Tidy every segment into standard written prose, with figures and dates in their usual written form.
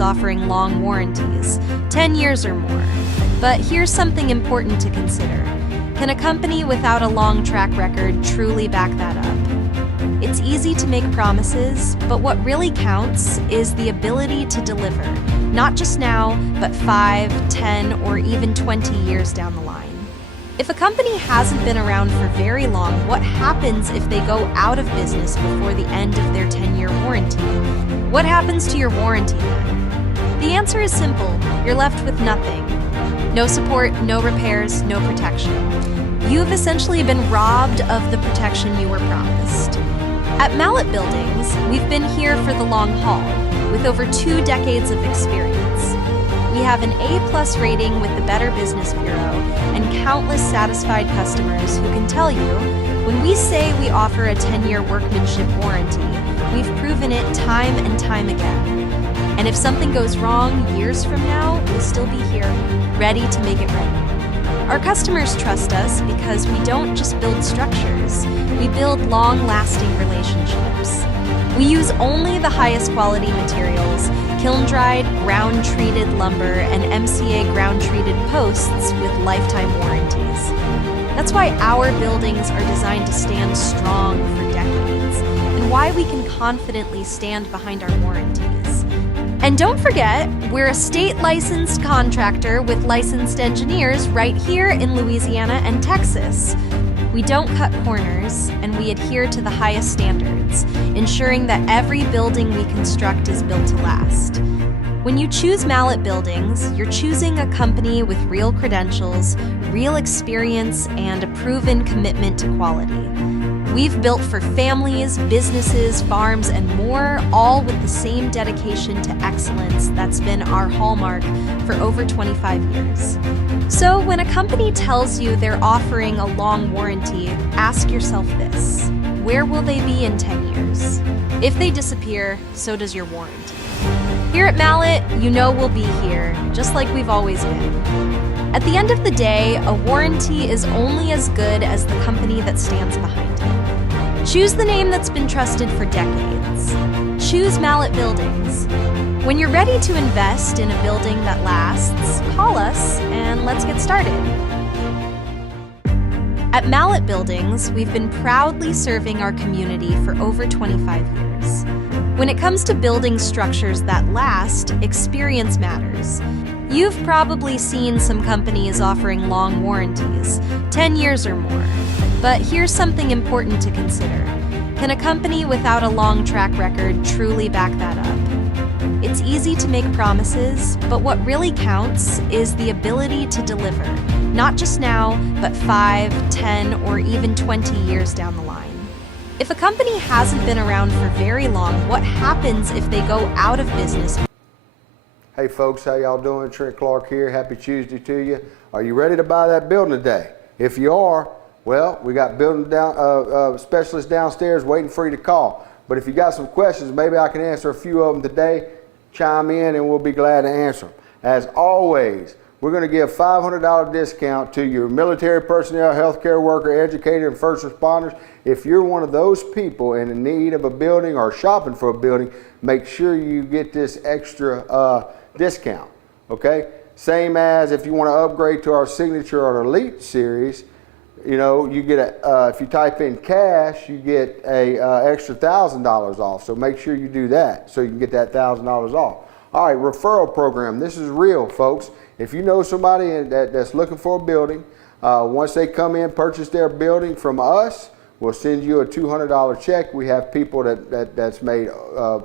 is offering long warranties, 10 years or more. But here's something important to consider. Can a company without a long track record truly back that up? It's easy to make promises, but what really counts is the ability to deliver, not just now, but 5, 10, or even 20 years down the line. If a company hasn't been around for very long, what happens if they go out of business before the end of their 10-year warranty? What happens to your warranty then? The answer is simple. You're left with nothing. No support, no repairs, no protection. You've essentially been robbed of the protection you were promised. At Mallet Buildings, we've been here for the long haul, with over 2 decades of experience. We have an A+ rating with the Better Business Bureau and countless satisfied customers who can tell you, when we say we offer a 10-year workmanship warranty, we've proven it time and time again. And if something goes wrong years from now, we'll still be here, ready to make it right. Our customers trust us because we don't just build structures, we build long-lasting relationships. We use only the highest quality materials, kiln-dried, ground-treated lumber, and MCA ground-treated posts with lifetime warranties. That's why our buildings are designed to stand strong for decades, and why we can confidently stand behind our warranties. And don't forget, we're a state-licensed contractor with licensed engineers right here in Louisiana and Texas. We don't cut corners, and we adhere to the highest standards, ensuring that every building we construct is built to last. When you choose Mallet Buildings, you're choosing a company with real credentials, real experience, and a proven commitment to quality. We've built for families, businesses, farms, and more, all with the same dedication to excellence that's been our hallmark for over 25 years. So when a company tells you they're offering a long warranty, ask yourself this: where will they be in 10 years? If they disappear, so does your warranty. Here at Mallet, you know we'll be here, just like we've always been. At the end of the day, a warranty is only as good as the company that stands behind it. Choose the name that's been trusted for decades. Choose Mallet Buildings. When you're ready to invest in a building that lasts, call us and let's get started. At Mallet Buildings, we've been proudly serving our community for over 25 years. When it comes to building structures that last, experience matters. You've probably seen some companies offering long warranties, 10 years or more. But here's something important to consider. Can a company without a long track record truly back that up? It's easy to make promises, but what really counts is the ability to deliver, not just now, but 5, 10, or even 20 years down the line. If a company hasn't been around for very long, what happens if they go out of business? Hey folks, how y'all doing? Trent Clark here. Happy Tuesday to you. Are you ready to buy that building today? If you are, well, we got building specialists downstairs waiting for you to call. But if you got some questions, maybe I can answer a few of them today. Chime in and we'll be glad to answer them. As always, we're going to give $500 discount to your military personnel, healthcare worker, educator, and first responders. If you're one of those people in need of a building or shopping for a building, make sure you get this extra discount, okay? Same as if you want to upgrade to our Signature or Elite series, you know, you get if you type in cash, you get a extra $1,000 off. So make sure you do that so you can get that $1,000 off. All right, referral program. This is real, folks. If you know somebody that's looking for a building, once they come in, purchase their building from us, we'll send you a $200 check. We have people that's made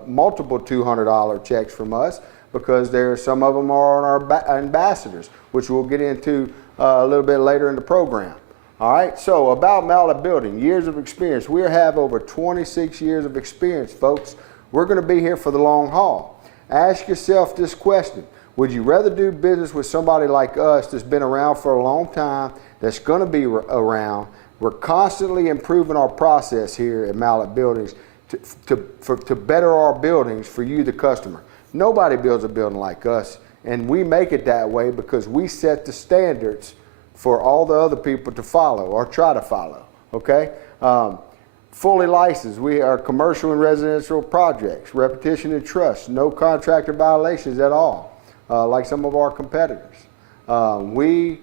multiple $200 checks from us because some of them are on our ambassadors, which we'll get into a little bit later in the program. All right, so about Mallet Building, years of experience. We have over 26 years of experience, folks. We're going to be here for the long haul. Ask yourself this question: would you rather do business with somebody like us that's been around for a long time, that's going to be around? We're constantly improving our process here at Mallet Buildings to better our buildings for you, the customer. Nobody builds a building like us, and we make it that way because we set the standards for all the other people to follow or try to follow, okay? fully licensed. We are commercial and residential projects, repetition and trust, no contractor violations at all, like some of our competitors. We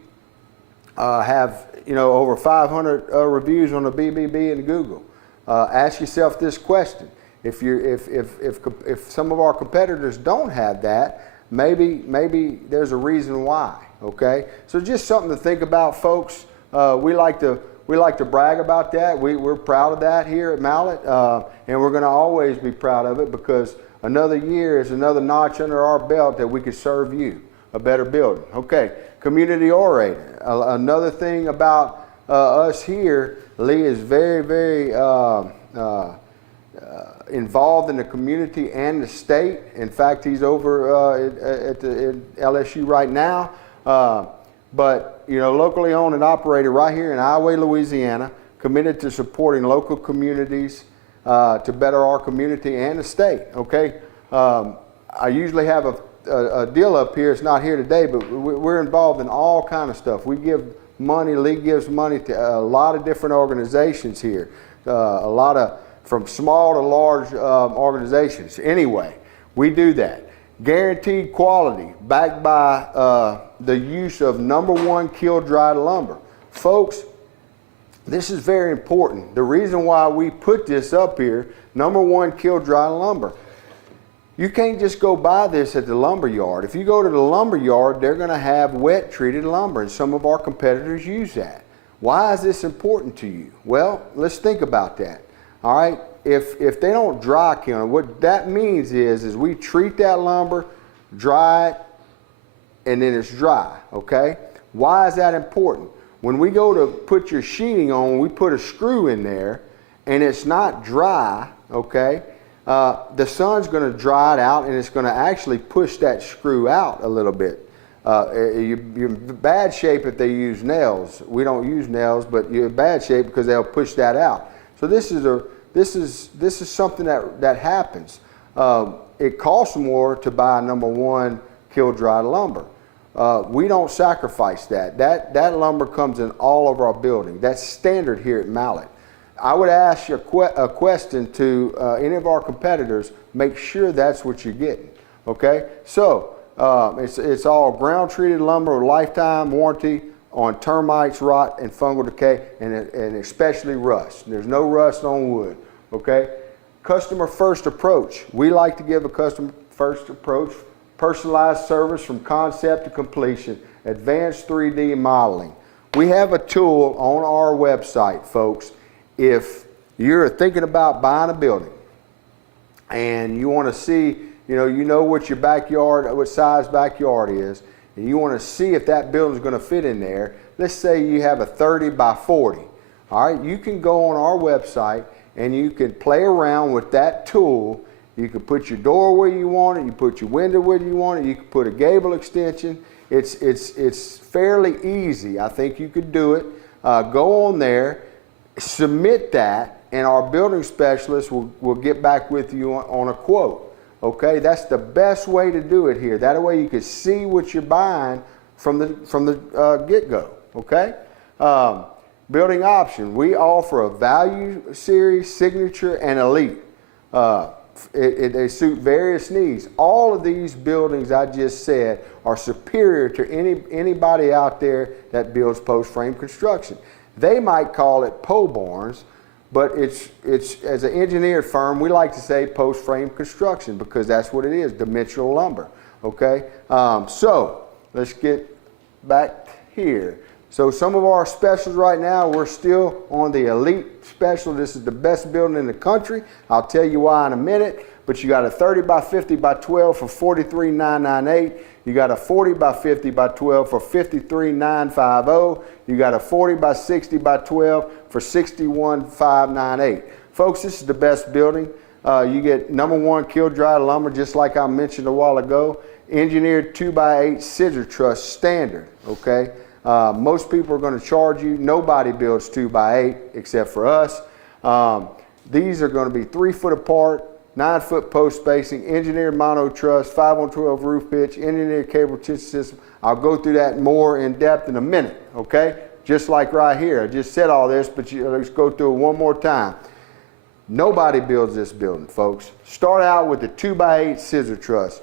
have over 500 reviews on the BBB and Google. Ask yourself this question: if some of our competitors don't have that, maybe there's a reason why. Okay, so just something to think about, folks. We like to brag about that. We're proud of that here at Mallet, and we're going to always be proud of it, because another year is another notch under our belt that we could serve you a better building. Okay, community oriented. Another thing about us here, Lee is very involved in the community and the state. In fact, he's over at LSU right now. But locally owned and operated right here in Iowa, Louisiana, committed to supporting local communities to better our community and the state. Okay, I usually have a deal up here. It's not here today, but we're involved in all kind of stuff. We give money. Lee gives money to a lot of different organizations here, from small to large organizations. Anyway, we do that. Guaranteed quality, backed by the use of #1 kiln-dried lumber. Folks, this is very important. The reason why we put this up here, #1 kiln-dried lumber. You can't just go buy this at the lumber yard. If you go to the lumber yard, they're going to have wet treated lumber, and some of our competitors use that. Why is this important to you? Well, let's think about that. All right, if they don't dry kiln, what that means is we treat that lumber, dry it, and then it's dry. Okay, why is that important? When we go to put your sheeting on, we put a screw in there, and it's not dry. Okay. The sun's going to dry it out, and it's going to actually push that screw out a little bit. You're in bad shape if they use nails. We don't use nails, but you're in bad shape because they'll push that out. So this is something that happens. It costs more to buy #1 kiln-dried lumber. We don't sacrifice that. That lumber comes in all of our building. That's standard here at Mallet. I would ask you a question to any of our competitors. Make sure that's what you're getting. Okay, so it's all ground treated lumber with lifetime warranty on termites, rot, and fungal decay, and especially rust. There's no rust on wood. Okay, customer first approach. We like to give a customer first approach, personalized service from concept to completion, advanced 3D modeling. We have a tool on our website, folks. If you're thinking about buying a building and you want to see, what your backyard, what size backyard is, and you want to see if that building is going to fit in there. Let's say you have a 30 by 40. All right, you can go on our website and you can play around with that tool. You can put your door where you want it. You put your window where you want it. You can put a gable extension. It's fairly easy. I think you could do it. Go on there. Submit that, and our building specialist will get back with you on a quote. Okay, that's the best way to do it here. That way you can see what you're buying from the get-go. Okay, building option. We offer a value series, signature, and elite. They suit various needs. All of these buildings I just said are superior to anybody out there that builds post-frame construction. They might call it pole barns, but it's as an engineered firm, we like to say post-frame construction because that's what it is, dimensional lumber. Okay, so let's get back here. So some of our specials right now, we're still on the elite special. This is the best building in the country. I'll tell you why in a minute. But you got a 30 by 50 by 12 for $43,998. You got a 40 by 50 by 12 for $53,950. You got a 40 by 60 by 12 for $61,598. Folks, this is the best building. You get #1 kiln-dried lumber, just like I mentioned a while ago. Engineered 2x8 scissor truss standard. Okay. Most people are going to charge you. Nobody builds 2x8 except for us. These are going to be 3 foot apart, 9 foot post spacing, engineered mono truss, 5/12 roof pitch, engineered cable tension system. I'll go through that more in depth in a minute. Okay, just like right here. I just said all this, but let's go through it one more time. Nobody builds this building, folks. Start out with the 2x8 scissor truss.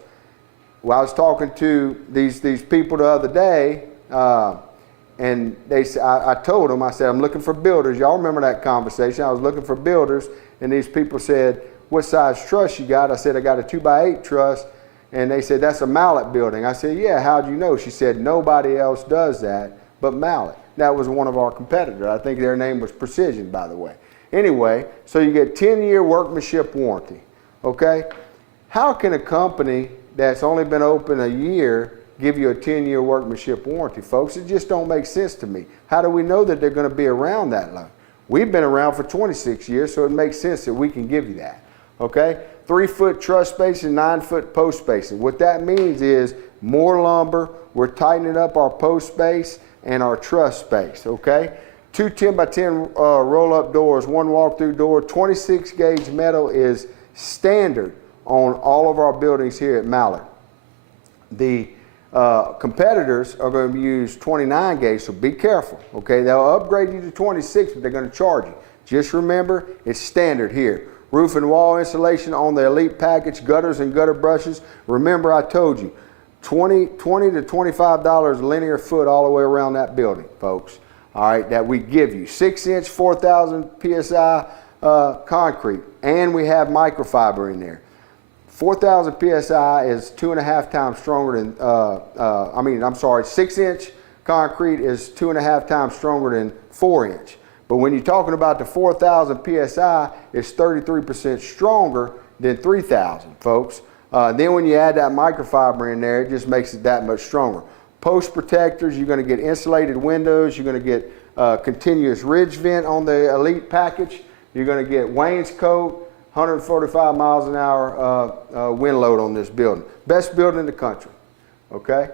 Well, I was talking to these people the other day, and I told them, I said, I'm looking for builders. Y'all remember that conversation? I was looking for builders, and these people said, what size truss you got? I said, I got a 2x8 truss. And they said, that's a mallet building. I said, yeah, how'd you know? She said, nobody else does that but mallet. That was one of our competitors. I think their name was Precision, by the way. Anyway, so you get 10-year workmanship warranty, okay? How can a company that's only been open a year give you a 10-year workmanship warranty, folks? It just don't make sense to me. How do we know that they're going to be around that long? We've been around for 26 years, so it makes sense that we can give you that, okay? 3-foot truss spacing, 9-foot post spacing. What that means is more lumber, we're tightening up our post space and our truss space, okay? 2 10x10 roll-up doors, 1 walk-through door, 26 gauge metal is standard on all of our buildings here at Mallard. The competitors are going to use 29 gauge, so be careful, okay? They'll upgrade you to 26, but they're going to charge you. Just remember, it's standard here. Roof and wall insulation on the Elite package, gutters and gutter brushes. Remember, I told you, $20 to $25 linear foot all the way around that building, folks. All right, that we give you. 6-inch, 4,000 PSI concrete, and we have microfiber in there. 4,000 PSI is 2.5 times stronger than, 6-inch concrete is 2.5 times stronger than 4-inch. But when you're talking about the 4,000 PSI, it's 33% stronger than 3,000, folks. Then when you add that microfiber in there, it just makes it that much stronger. Post protectors, you're going to get insulated windows, you're going to get continuous ridge vent on the Elite package, you're going to get wainscot, 145 miles an hour wind load on this building. Best building in the country, okay?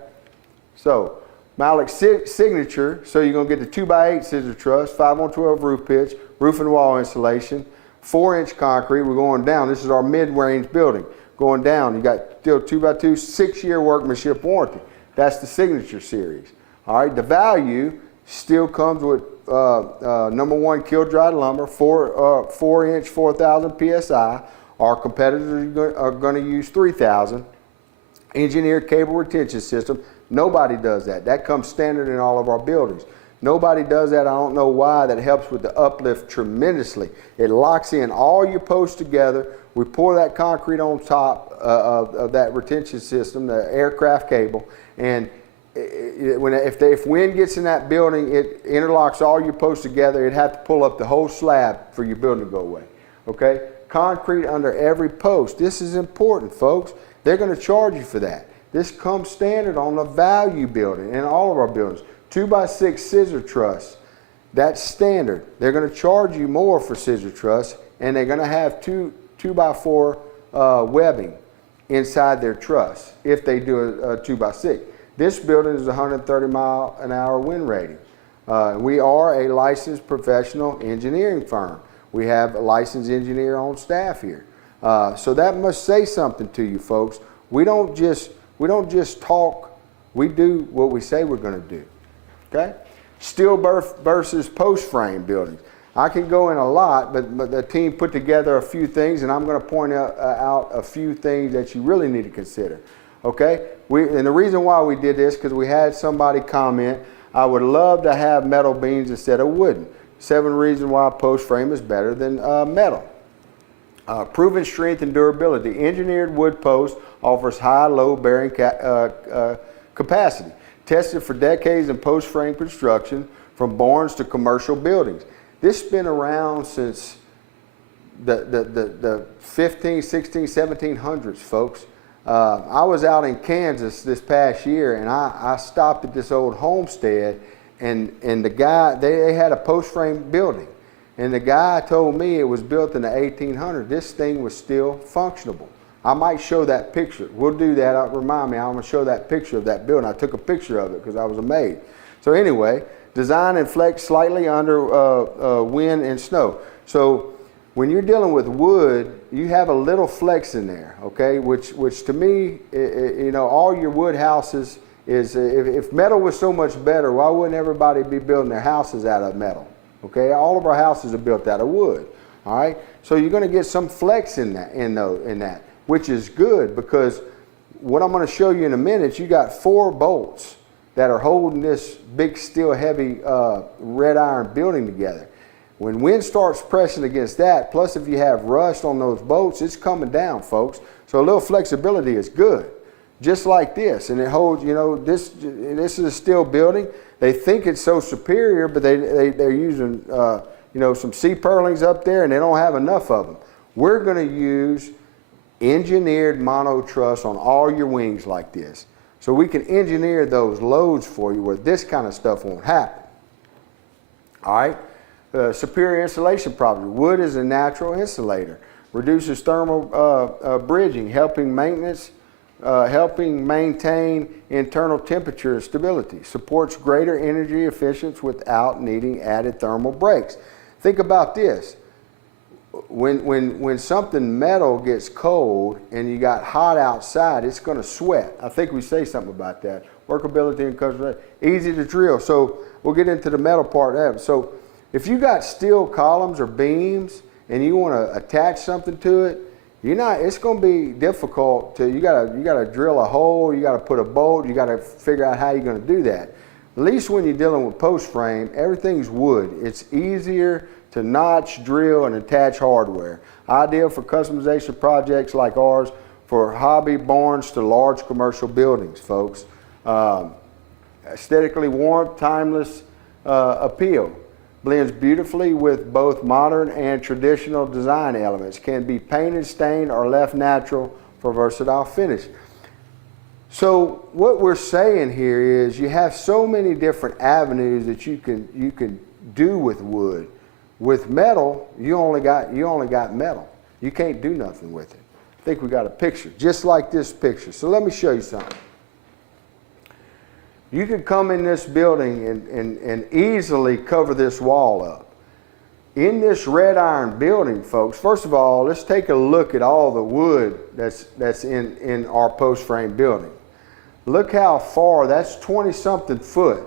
So, Malik's signature, so you're going to get the 2x8 scissor truss, 5-on-12 roof pitch, roof and wall insulation, 4-inch concrete. We're going down. This is our mid-range building. Going down, you got still 2x2, 6-year workmanship warranty. That's the signature series. All right, the value still comes with number 1 kiln-dried lumber, 4-inch, 4,000 PSI. Our competitors are going to use 3,000. Engineered cable retention system. Nobody does that. That comes standard in all of our buildings. Nobody does that. I don't know why. That helps with the uplift tremendously. It locks in all your posts together. We pour that concrete on top of that retention system, the aircraft cable, and if wind gets in that building, it interlocks all your posts together. It'd have to pull up the whole slab for your building to go away. Okay? Concrete under every post. This is important, folks. They're going to charge you for that. This comes standard on the value building in all of our buildings. 2x6 scissor truss, that's standard. They're going to charge you more for scissor truss, and they're going to have 2x4 webbing inside their truss if they do a 2x6. This building is 130 mile an hour wind rating. We are a licensed professional engineering firm. We have a licensed engineer on staff here. So that must say something to you folks. We don't just talk, we do what we say we're going to do. Okay? Steel versus post frame buildings. I can go in a lot, but the team put together a few things, and I'm going to point out a few things that you really need to consider. Okay? And the reason why we did this, because we had somebody comment, I would love to have metal beams instead of wooden. 7 reasons why post frame is better than metal. Proven strength and durability. Engineered wood post offers high load bearing capacity. Tested for decades in post frame construction from barns to commercial buildings. This has been around since the 15, 16, 1700s, folks. I was out in Kansas this past year, and I stopped at this old homestead, and the guy, they had a post frame building. And the guy told me it was built in the 1800s. This thing was still functionable. I might show that picture. We'll do that. Remind me, I'm going to show that picture of that building. I took a picture of it because I was amazed. So anyway, design and flex slightly under wind and snow. So when you're dealing with wood, you have a little flex in there, okay? Which to me, you know, all your wood houses is, if metal was so much better, why wouldn't everybody be building their houses out of metal? Okay, all of our houses are built out of wood. All right, so you're going to get some flex in that, which is good, because what I'm going to show you in a minute, you got 4 bolts that are holding this big steel heavy red iron building together. When wind starts pressing against that, plus if you have rust on those bolts, it's coming down, folks. So a little flexibility is good, just like this. And it holds, you know, this is a steel building. They think it's so superior, but they're using you know, some C-purlings up there, and they don't have enough of them. We're going to use engineered mono truss on all your wings like this. So we can engineer those loads for you where this kind of stuff won't happen. All right? Superior insulation property. Wood is a natural insulator. Reduces thermal bridging, helping maintain internal temperature and stability. Supports greater energy efficiency without needing added thermal breaks. Think about this. When something metal gets cold and you got hot outside, it's going to sweat. I think we say something about that. Workability and customization. Easy to drill. So we'll get into the metal part of it. So if you got steel columns or beams and you want to attach something to it, it's going to be difficult to, you got to drill a hole, you got to put a bolt, you got to figure out how you're going to do that. At least when you're dealing with post frame, everything's wood. It's easier to notch, drill, and attach hardware. Ideal for customization projects like ours, for hobby barns to large commercial buildings, folks. Aesthetically warm, timeless appeal. Blends beautifully with both modern and traditional design elements. Can be painted, stained, or left natural for versatile finish. So what we're saying here is you have so many different avenues that you can do with wood. With metal, you only got metal. You can't do nothing with it. I think we got a picture, just like this picture. So let me show you something. You could come in this building and easily cover this wall up. In this red iron building, folks, first of all, let's take a look at all the wood that's in our post frame building. Look how far, that's 20-something foot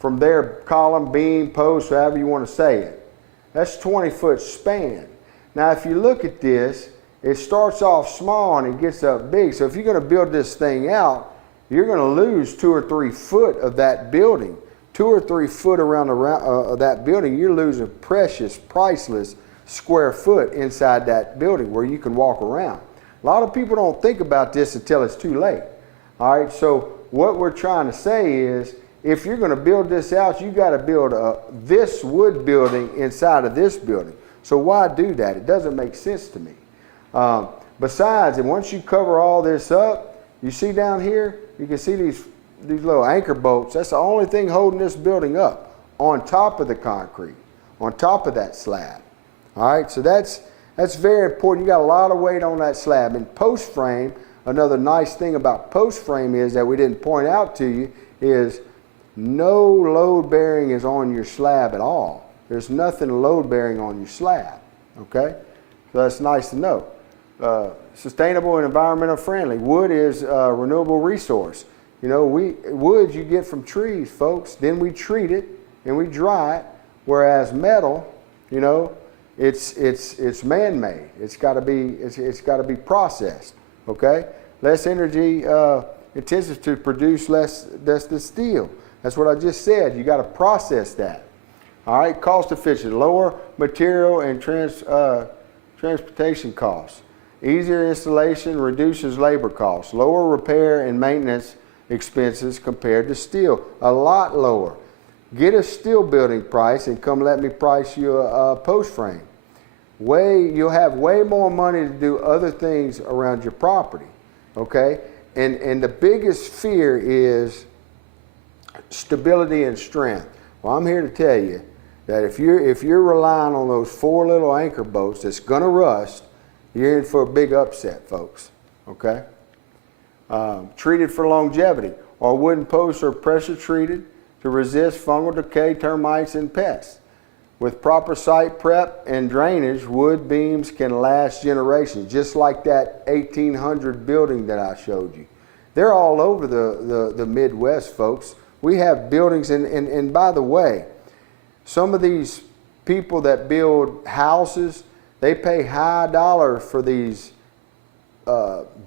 from their column, beam, post, however you want to say it. That's 20-foot span. Now, if you look at this, it starts off small and it gets up big. So if you're going to build this thing out, you're going to lose 2 or 3 foot of that building. 2 or 3 foot around that building, you're losing precious, priceless square foot inside that building where you can walk around. A lot of people don't think about this until it's too late. All right, so what we're trying to say is, if you're going to build this out, you got to build this wood building inside of this building. So why do that? It doesn't make sense to me. Besides, and once you cover all this up, you see down here, you can see these little anchor bolts. That's the only thing holding this building up, on top of the concrete, on top of that slab. All right, so that's very important. You got a lot of weight on that slab. And post frame, another nice thing about post frame is that we didn't point out to you is no load bearing is on your slab at all. There's nothing load bearing on your slab, okay? So that's nice to know. Sustainable and environmental friendly. Wood is a renewable resource. You know, wood you get from trees, folks. Then we treat it and we dry it. Whereas metal, you know, it's man-made. It's got to be processed. Okay, less energy intensive to produce less than steel. That's what I just said. You got to process that. All right, cost efficient, lower material and transportation costs. Easier installation reduces labor costs. Lower repair and maintenance expenses compared to steel. A lot lower. Get a steel building price and come let me price you a post frame. You'll have way more money to do other things around your property. Okay, and the biggest fear is stability and strength. Well, I'm here to tell you that if you're relying on those 4 little anchor bolts that's going to rust, you're in for a big upset, folks. Okay? Treated for longevity. Our wooden posts are pressure treated to resist fungal decay, termites, and pests. With proper site prep and drainage, wood beams can last generations, just like that 1800 building that I showed you. They're all over the Midwest, folks. We have buildings, and by the way, some of these people that build houses, they pay high dollars for these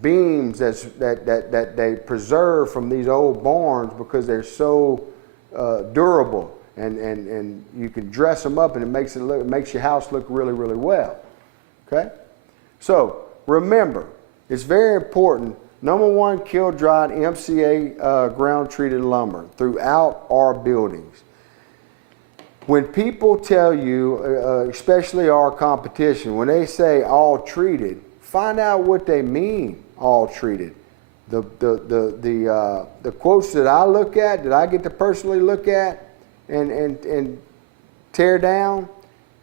beams that they preserve from these old barns because they're so durable, and you can dress them up and it makes your house look really, really well. Okay? So remember, it's very important. Number one, kiln dried MCA ground treated lumber throughout our buildings. When people tell you, especially our competition, when they say all treated, find out what they mean, all treated. The quotes that I look at, that I get to personally look at and tear down,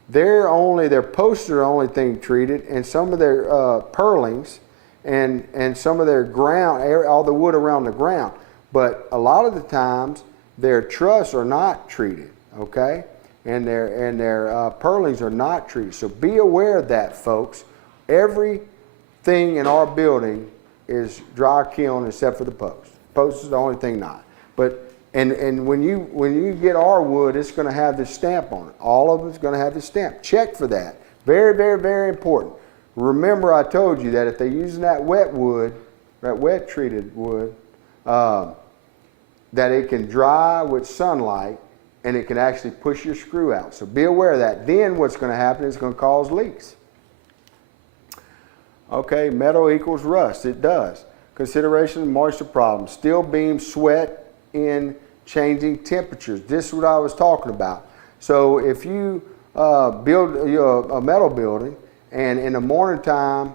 their posts are the only thing treated, and some of their purlings and some of their ground, all the wood around the ground. But a lot of the times, their trusses are not treated, okay? And their purlings are not treated. So be aware of that, folks. Everything in our building is dry kiln except for the post. Post is the only thing not. But and when you get our wood, it's going to have this stamp on it. All of it's going to have this stamp. Check for that. Very, very, very important. Remember, I told you that if they're using that wet wood, that wet treated wood, that it can dry with sunlight and it can actually push your screw out. So be aware of that. Then what's going to happen is it's going to cause leaks. Okay, metal equals rust. It does. Consideration of moisture problems. Steel beams sweat in changing temperatures. This is what I was talking about. So if you build a metal building and in the morning time,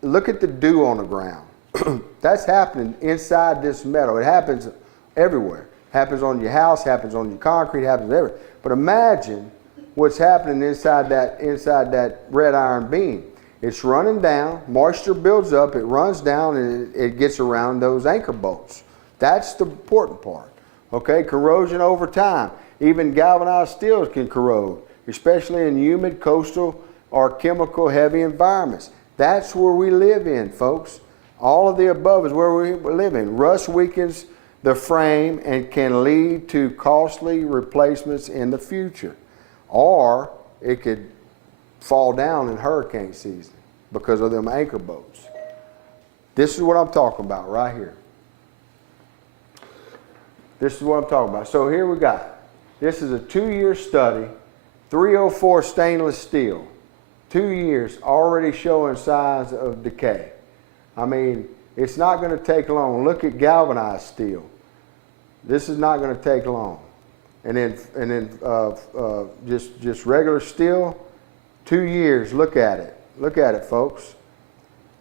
look at the dew on the ground. That's happening inside this metal. It happens everywhere. Happens on your house, happens on your concrete, happens everywhere. But imagine what's happening inside that red iron beam. It's running down, moisture builds up, it runs down, and it gets around those anchor bolts. That's the important part. Okay, corrosion over time. Even galvanized steels can corrode, especially in humid, coastal, or chemical heavy environments. That's where we live in, folks. All of the above is where we live in. Rust weakens the frame and can lead to costly replacements in the future. Or it could fall down in hurricane season because of them anchor bolts. This is what I'm talking about right here. This is what I'm talking about. So here we got. This is a 2-year study, 304 stainless steel. 2 years already showing signs of decay. I mean, it's not going to take long. Look at galvanized steel. This is not going to take long. And then just regular steel, 2 years. Look at it. Look at it, folks.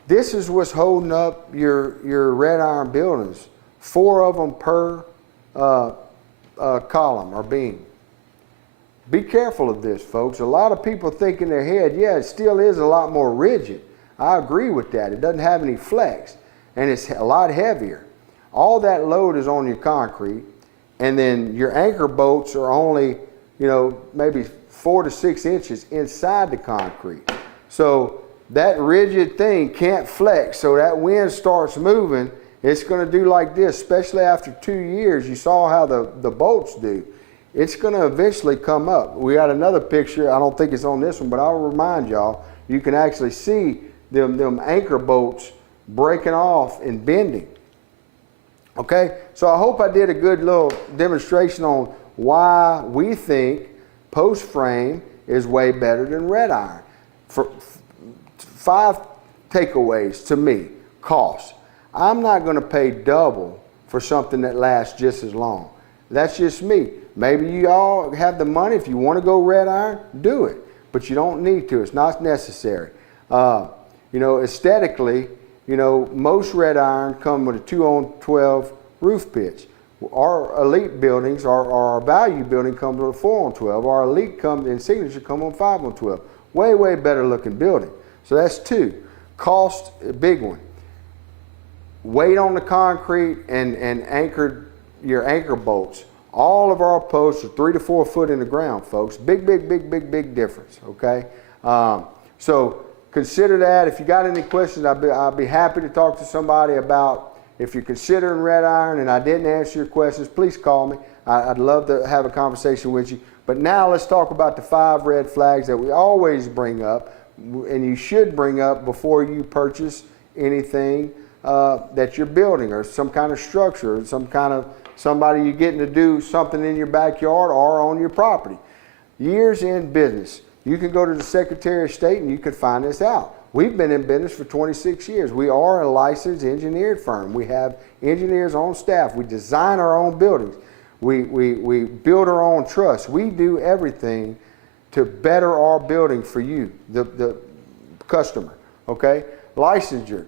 This is what's holding up your red iron buildings. 4 of them per column or beam. Be careful of this, folks. A lot of people think in their head, yeah, it still is a lot more rigid. I agree with that. It doesn't have any flex, and it's a lot heavier. All that load is on your concrete, and then your anchor bolts are only, maybe 4 to 6 inches inside the concrete. So that rigid thing can't flex. So that wind starts moving, it's going to do like this, especially after 2 years. You saw how the bolts do. It's going to eventually come up. We got another picture. I don't think it's on this one, but I'll remind y'all. You can actually see them anchor bolts breaking off and bending. Okay, so I hope I did a good little demonstration on why we think post frame is way better than red iron. For 5 takeaways to me. Cost. I'm not going to pay double for something that lasts just as long. That's just me. Maybe you all have the money. If you want to go red iron, do it. But you don't need to. It's not necessary. Aesthetically, most red iron come with a 2-on-12 roof pitch. Our elite buildings, our value building comes with a 4-on-12. Our elite comes in signature come on 5-on-12. Way, way better looking building. So that's 2. Cost, a big one. Weight on the concrete and your anchor bolts. All of our posts are 3 to 4 foot in the ground, folks. Big, big, big, big, big difference, okay? So consider that. If you got any questions, I'll be happy to talk to somebody about if you're considering red iron and I didn't answer your questions, please call me. I'd love to have a conversation with you. But now let's talk about the 5 red flags that we always bring up, and you should bring up before you purchase anything that you're building, or some kind of structure, or some kind of somebody you're getting to do something in your backyard or on your property. Years in business, you can go to the Secretary of State and you can find this out. We've been in business for 26 years. We are a licensed engineered firm. We have engineers on staff. We design our own buildings. We build our own truss. We do everything to better our building for you, the customer, okay? Licensure.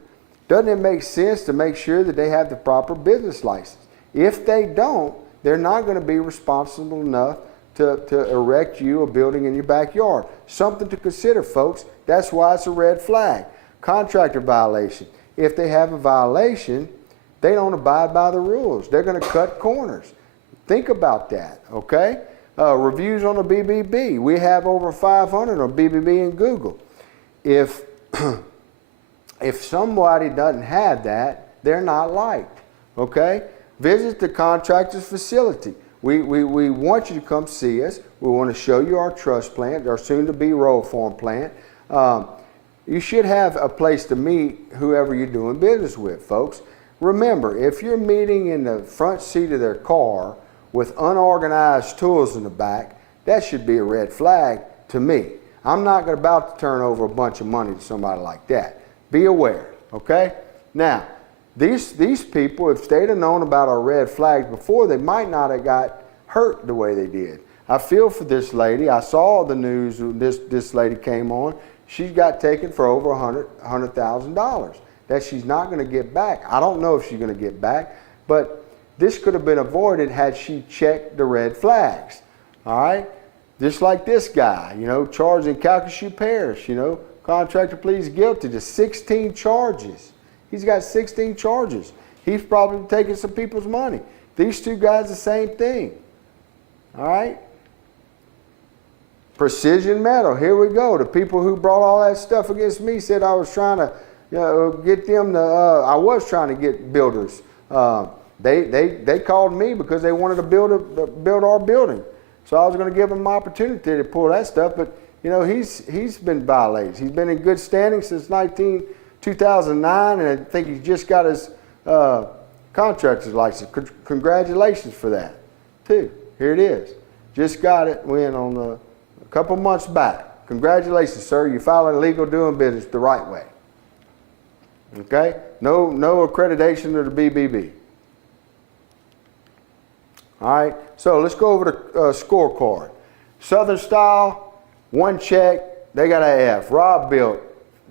Doesn't it make sense to make sure that they have the proper business license? If they don't, they're not going to be responsible enough to erect you a building in your backyard. Something to consider, folks. That's why it's a red flag. Contractor violation. If they have a violation, they don't abide by the rules. They're going to cut corners. Think about that, okay? Reviews on the BBB. We have over 500 on BBB and Google. If somebody doesn't have that, they're not liked, okay? Visit the contractor's facility. We want you to come see us. We want to show you our truss plant, our soon-to-be roll form plant. You should have a place to meet whoever you're doing business with, folks. Remember, if you're meeting in the front seat of their car with unorganized tools in the back, that should be a red flag to me. I'm not about to turn over a bunch of money to somebody like that. Be aware, okay? Now, these people, if they'd have known about our red flags before, they might not have got hurt the way they did. I feel for this lady. I saw the news. This lady came on. She got taken for over $100,000 that she's not going to get back. I don't know if she's going to get back, but this could have been avoided had she checked the red flags. All right, just like this guy, you know, charged in Calcasieu Parish. You know, contractor pleads guilty to 16 charges. He's got 16 charges. He's probably taking some people's money. These two guys, the same thing. All right? Precision Metal, here we go. The people who brought all that stuff against me said I was trying to get them to, I was trying to get builders. They called me because they wanted to build our building. So I was going to give them an opportunity to pull that stuff, but you know, he's been violated. He's been in good standing since 2009, and I think he just got his contractor's license. Congratulations for that, too. Here it is. Just got it. Went on a couple months back. Congratulations, sir. You filed legal doing business the right way. Okay? No accreditation to the BBB. All right? So let's go over the scorecard. Southern Style, 1 check. They got an F. Rob Built.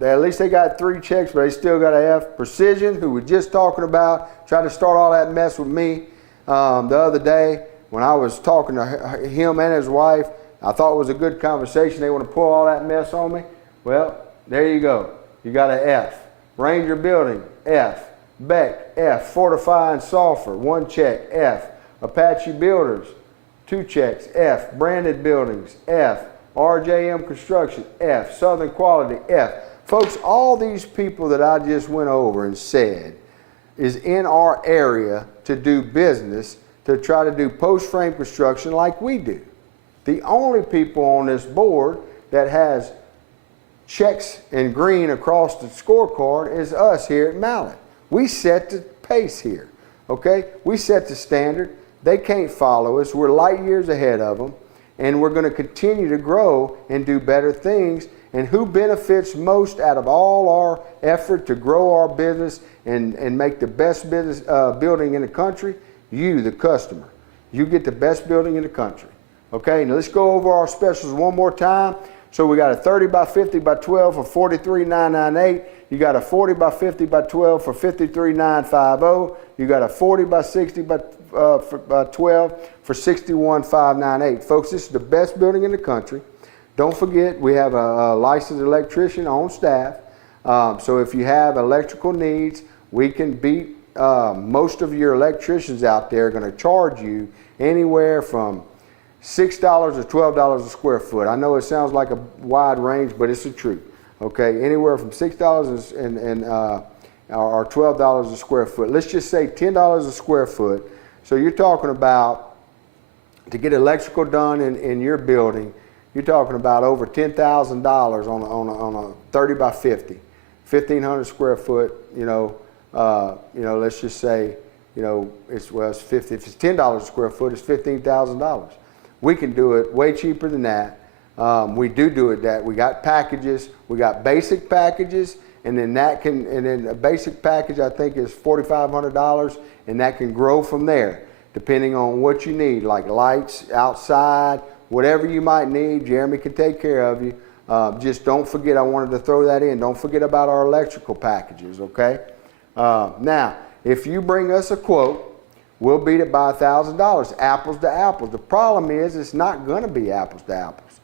At least they got 3 checks, but they still got an F. Precision, who we're just talking about, tried to start all that mess with me the other day when I was talking to him and his wife. I thought it was a good conversation. They want to pull all that mess on me. Well, there you go. You got an F. Ranger Building, F. Beck, F. Fortify and Sulfur, 1 check, F. Apache Builders, 2 checks, F. Branded Buildings, F. RJM Construction, F. Southern Quality, F. Folks, all these people that I just went over and said is in our area to do business, to try to do post-frame construction like we do. The only people on this board that has checks in green across the scorecard is us here at Mallet. We set the pace here, okay? We set the standard. They can't follow us. We're light years ahead of them, and we're going to continue to grow and do better things. And who benefits most out of all our effort to grow our business and make the best business building in the country? You, the customer. You get the best building in the country. Okay, now let's go over our specials one more time. So we got a 30 by 50 by 12 for $43,998. You got a 40 by 50 by 12 for $53,950. You got a 40 by 60 by 12 for $61,598. Folks, this is the best building in the country. Don't forget, we have a licensed electrician on staff. So if you have electrical needs, we can beat most of your electricians out there are going to charge you anywhere from $6 to $12 a square foot. I know it sounds like a wide range, but it's the truth. Okay, anywhere from $6 or $12 a square foot. Let's just say $10 a square foot. So you're talking about to get electrical done in your building, you're talking about over $10,000 on a 30 by 50, 1,500 square foot. Let's just say, it's 50. If it's $10 a square foot, it's $15,000. We can do it way cheaper than that. We do it that. We got packages. We got basic packages, and then a basic package I think is $4,500, and that can grow from there depending on what you need, like lights outside, whatever you might need. Jeremy can take care of you. Just don't forget, I wanted to throw that in. Don't forget about our electrical packages, okay? Now, if you bring us a quote, we'll beat it by $1,000, apples to apples. The problem is it's not going to be apples to apples.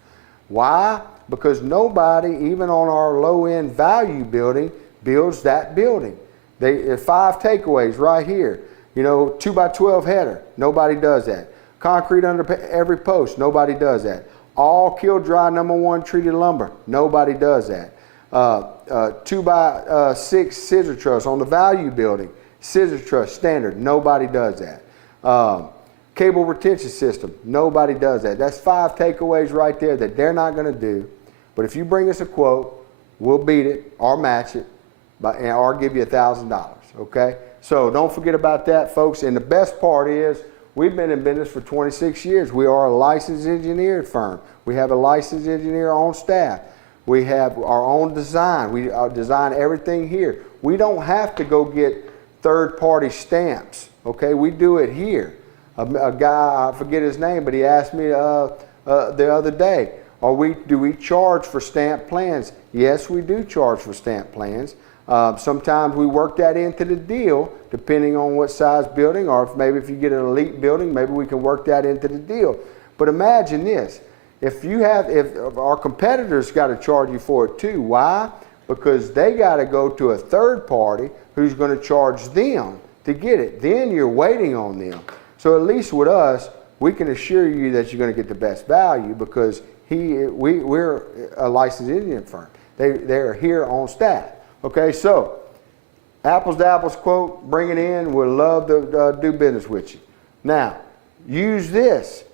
Why? Because nobody, even on our low-end value building, builds that building. There's 5 takeaways right here. 2 by 12 header, nobody does that. Concrete under every post, nobody does that. All kill dry #1 treated lumber, nobody does that. 2 by 6 scissor truss on the value building, scissor truss standard, nobody does that. Cable retention system, nobody does that. That's 5 takeaways right there that they're not going to do. But if you bring us a quote, we'll beat it or match it, or give you $1,000, okay? So don't forget about that, folks. And the best part is we've been in business for 26 years. We are a licensed engineer firm. We have a licensed engineer on staff. We have our own design. We design everything here. We don't have to go get third-party stamps, okay? We do it here. A guy, I forget his name, but he asked me the other day, do we charge for stamp plans? Yes, we do charge for stamp plans. Sometimes we work that into the deal, depending on what size building, or if you get an elite building, maybe we can work that into the deal. But imagine this, if our competitors got to charge you for it too. Why? Because they got to go to a third party who's going to charge them to get it. Then you're waiting on them. So at least with us, we can assure you that you're going to get the best value because we're a licensed engineering firm. They're here on staff. Okay, so apples to apples quote, bring it in. We'd love to do business with you. Now, use this.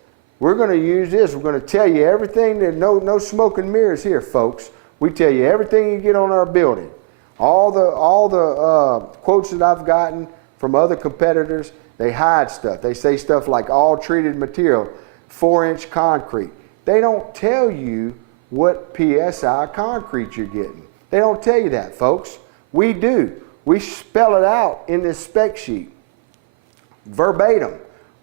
We're going to use this. We're going to tell you everything. There's no smoke and mirrors here, folks. We tell you everything you get on our building. All the quotes that I've gotten from other competitors, they hide stuff. They say stuff like all treated material, 4-inch concrete. They don't tell you what PSI concrete you're getting. They don't tell you that, folks. We do. We spell it out in this spec sheet, verbatim.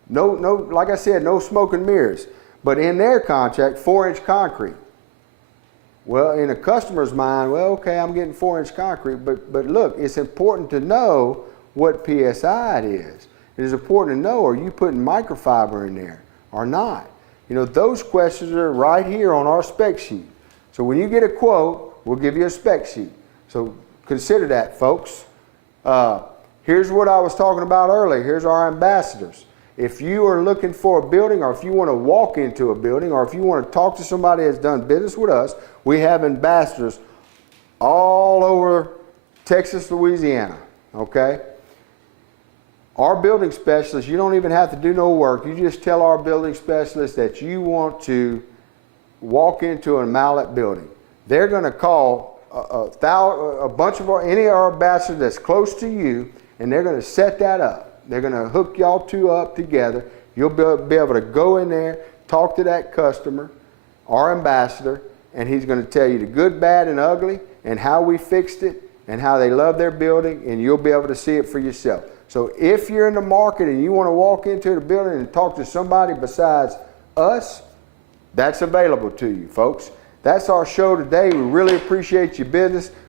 No, like I said, no smoke and mirrors. But in their contract, 4-inch concrete. Well, in a customer's mind, well, okay, I'm getting 4-inch concrete, but look, it's important to know what PSI it is. It is important to know, are you putting microfiber in there or not? Those questions are right here on our spec sheet. So when you get a quote, we'll give you a spec sheet. So consider that, folks. Here's what I was talking about earlier. Here's our ambassadors. If you are looking for a building, or if you want to walk into a building, or if you want to talk to somebody that's done business with us, we have ambassadors all over Texas, Louisiana, okay? Our building specialists, you don't even have to do no work. You just tell our building specialist that you want to walk into a mallet building. They're going to call a bunch of any of our ambassadors that's close to you, and they're going to set that up. They're going to hook y'all two up together. You'll be able to go in there, talk to that customer, our ambassador, and he's going to tell you the good, bad, and ugly, and how we fixed it, and how they love their building, and you'll be able to see it for yourself. So if you're in the market and you want to walk into the building and talk to somebody besides us, that's available to you, folks. That's our show today. We really appreciate your business.